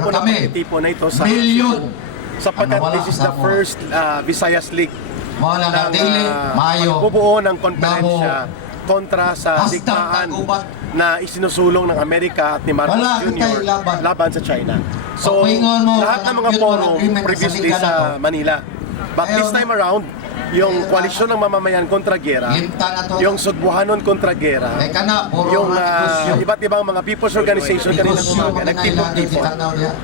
po ng pagtitipo na ito sa milyon sapagkat this is the first Visayas League mga ng dili mayo pagbubuo ng konferensya kontra sa digmaan na isinusulong ng Amerika at ni Marcos Jr. laban sa China. So, lahat ng mga forum previously sa Manila. But this time around, yung koalisyon ng mamamayan kontra gera, yung Sugbuhanon kontra gera, yung iba't ibang mga people's organization kanina umaga, nagtipon-tipon.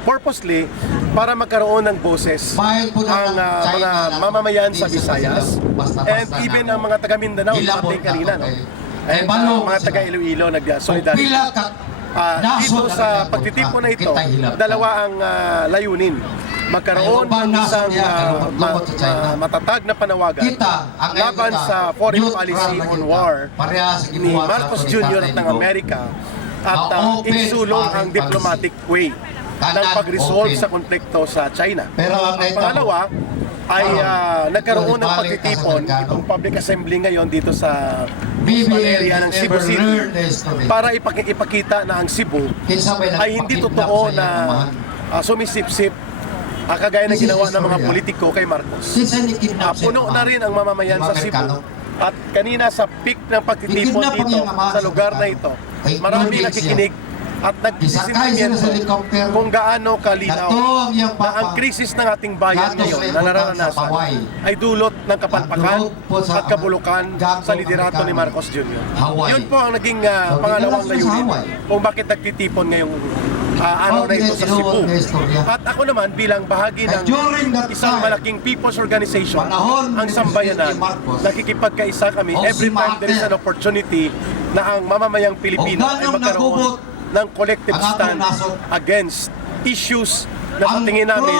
Purposely, para magkaroon ng boses ang mga mamamayan sa Visayas and even ang mga taga Mindanao, natin kanina, no? And mga taga Iloilo nag-solidarity. Dito sa pagtitipon na ito, dalawa ang layunin. Magkaroon ng isang matatag na panawagan laban sa foreign policy on war ni Marcos Jr. at ng Amerika at insulong ang diplomatic way ng pag-resolve sa konflikto sa China. Ang pangalawa ay nagkaroon ng pagtitipon itong public assembly ngayon dito sa area ng Cebu City para ipakita na ang Cebu ay hindi totoo na sumisip-sip kagaya ng ginawa ng mga politiko kay Marcos. Puno na rin ang mamamayan sa Cebu at kanina sa peak ng pagtitipon dito sa lugar na ito, marami nakikinig at nagsisimento kung gaano kalinaw na ang krisis ng ating bayan ngayon na nararanasan ay dulot ng kapalpakan at kabulukan sa liderato ni Marcos Jr. Yun po ang naging pangalawang layunin kung bakit nagtitipon ngayong araw na ito sa Cebu. At ako naman bilang bahagi ng isang malaking people's organization, ang Sambayanan, nakikipagkaisa kami every time there is an opportunity na ang mamamayang Pilipino ay magkaroon ng collective stand against issues na sa tingin namin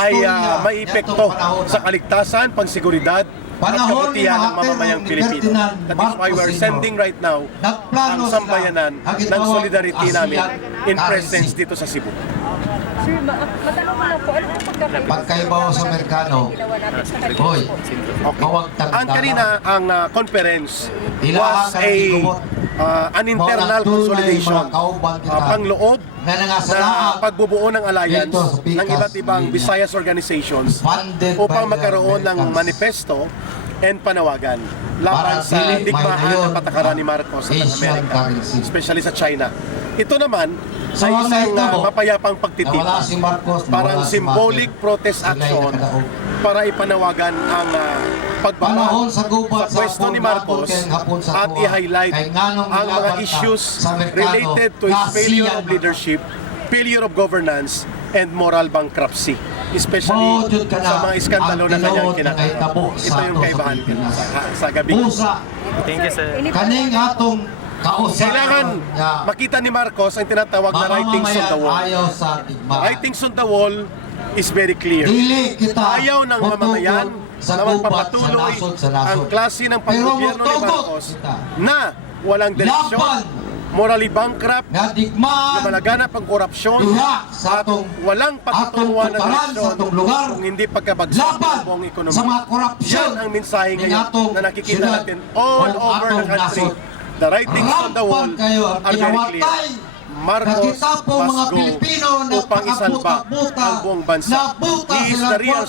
ay may epekto sa kaligtasan, pangsiguridad at kabutihan ng mamamayang Pilipino. That is why we are sending right now ang Sambayanan ng solidarity namin in presence dito sa Cebu. Sir, matanong ko lang po, ano ang pagkaiba sa Amerikano? Hoy, ang kanina, ang conference was an internal consolidation, pangloob na pagbubuo ng alliance ng iba't ibang Visayas organizations upang magkaroon ng manifesto and panawagan laban sa digmaan ng patakaran ni Marcos at ng Amerika, especially sa China. Ito naman ay isang mapayapang pagtitipon, parang symbolic protest action para ipanawagan ang pagbaba sa pwesto ni Marcos at i-highlight ang mga issues related to his failure of leadership, failure of governance, and moral bankruptcy, especially sa mga iskandalo na kanyang kinakaharap. Ito yung kaibahan sa gabi. Thank you, sir. Kaning atong kailangan makita ni Marcos ang tinatawag na writings on the wall. Writings on the wall is very clear. Ayaw ng mamamayan na magpapatuloy ang klase ng panggobyerno ni Marcos na walang direksyon, morally bankrupt, na malaganap ang korupsyon at walang patutunguhan ng direksyon kung hindi pagkabagsak ng buong ekonomiya. Yan ang mensahe ngayon na nakikita natin all over the country. The writings on the wall are very clear. Marcos must go upang isalba ang buong bansa. He is the real